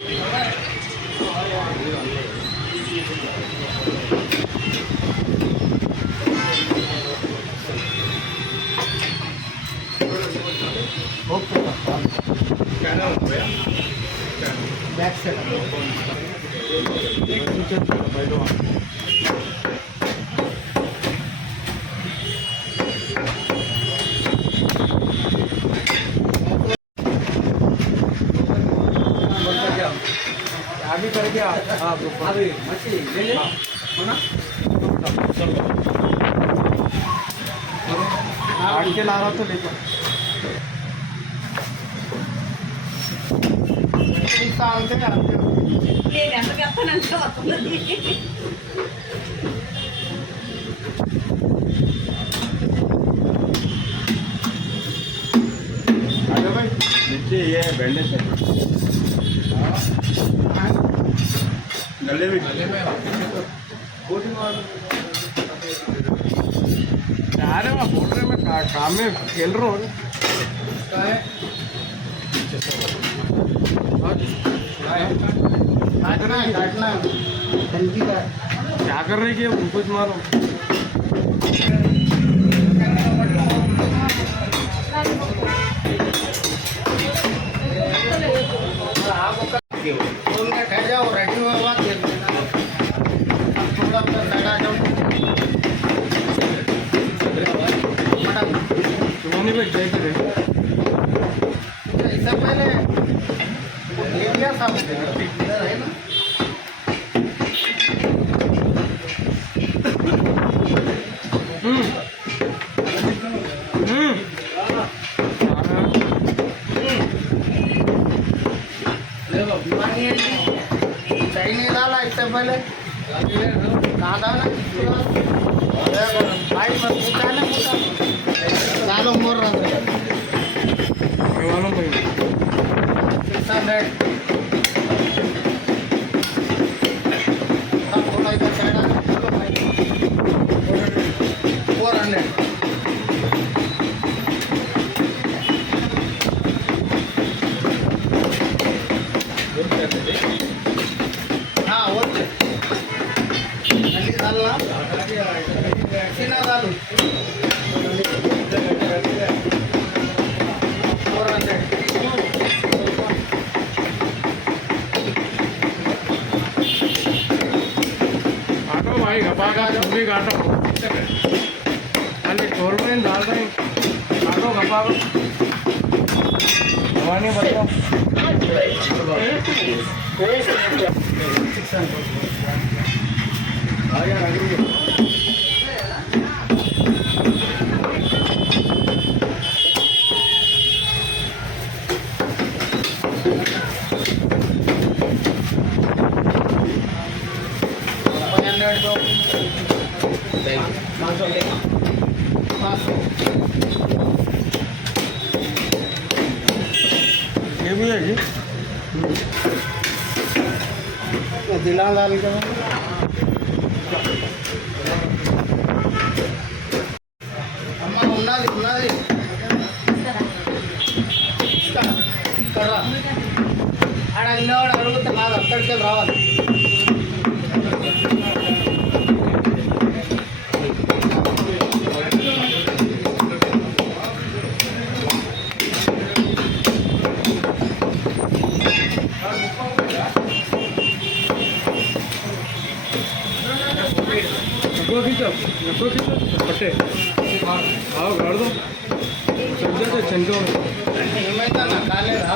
बैक से अभी कर दिया। हाँ अभी मछली ले ले ना आठ के ला रहा तो लेकर नीचे ये बैंडेज है गले में अरे मैं बोल रहे मैं काम में खेल रहा हूँ काटना क्या कर रही है कुछ मारो ठहर जाओ रेडी हुआ बात थोड़ा आ जाओ तुम्हारी में जय करे इससे पहले एरिया था है ना सही नहीं डाला इससे पहले कहाँ डाला भाई मैं पूछा ना पूछा चालो मोर रहा थोड़ा इधर साइड चलो भाई 400 हाँ होते नली डालना सीना डालू 400 काटो भाई घपा का भी काटो खाली छोड़ में डाल रहे काटो घपा को भवानी बताओ ये भी है जी दिला लाल का अम्मा उन्नादी करा आड़ इल्लोड अड़ुगुत्ते नागु अक्कडिके रावाली पट्टे आओ गाड़ दो सब्जी से छंको ఏమైతే నా కాలేదా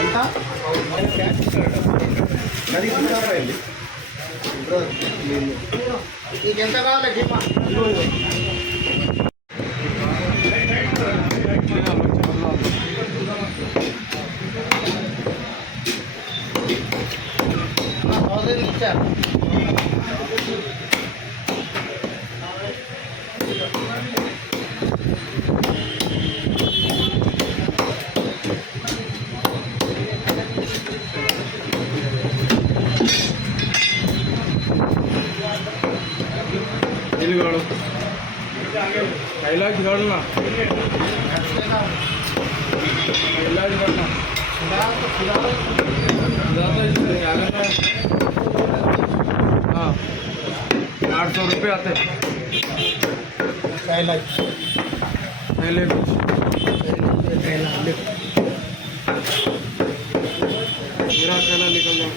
ఎంత మరి తీసుకురావాలి నీకు ఎంత కావాలి గిమ్మ डायलॉग ना आते हैं पहला पहले मेरा कहना निकल जाए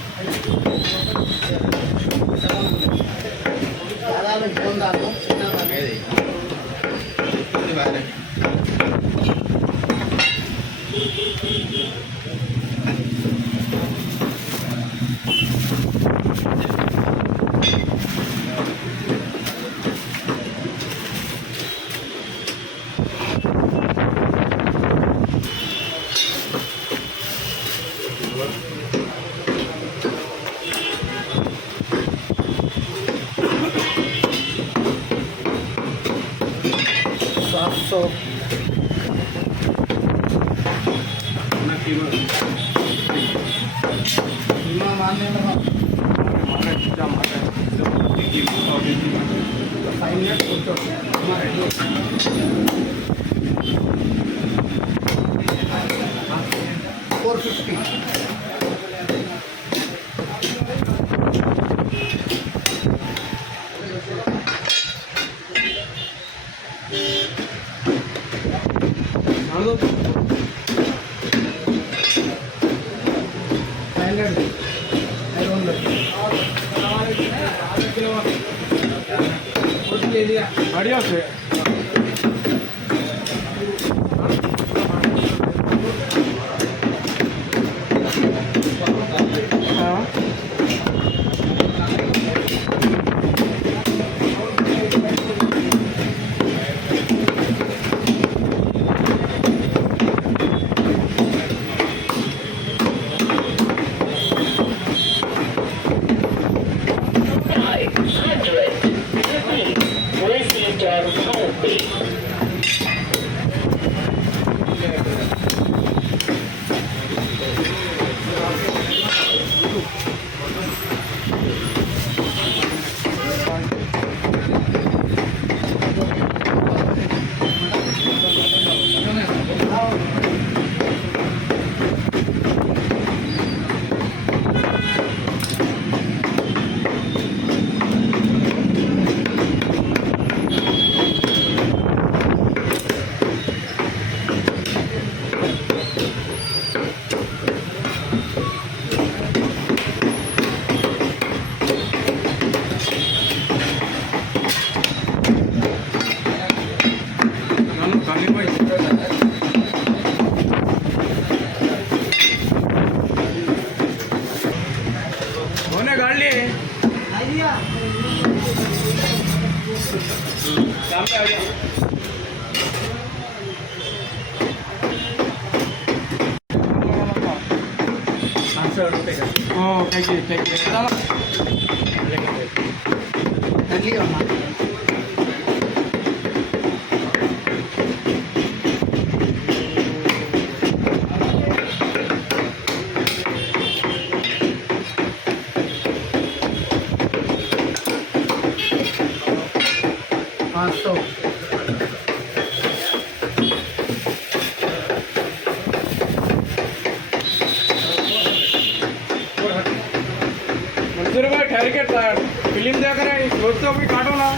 So मानने में बढ़िया से हाँ होने गाड़ लिए सामने आ गया मंजूर भाई ठहर के फिल्म देख रहे हैं दोस्तों भी काटो ना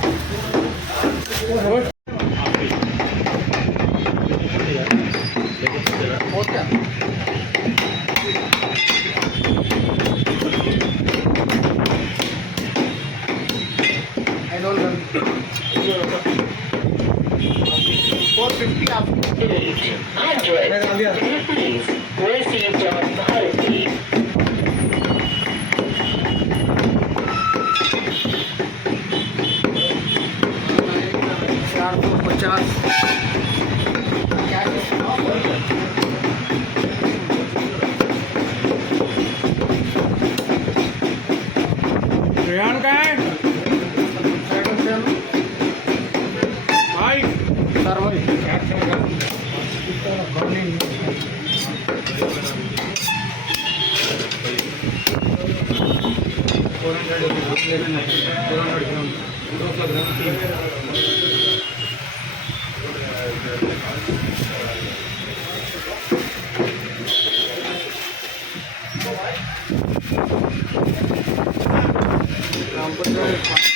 रेहान का है भाई सर भाई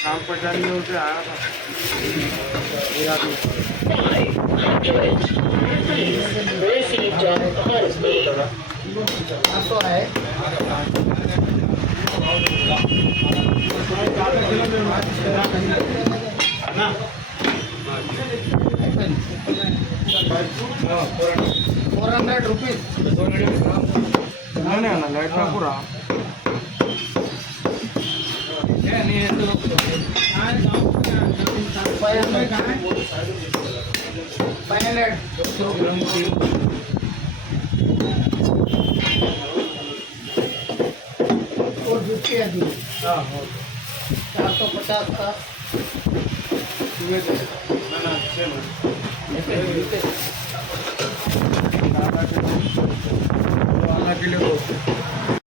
रामपट्टी राजधानी में उसे आया था Received on Thursday. 500 है हाँ 400 रुपीज नहीं ना लाइट में पूरा नहीं है तो 450 है जी हाँ 450 का ना सेम आधा किलो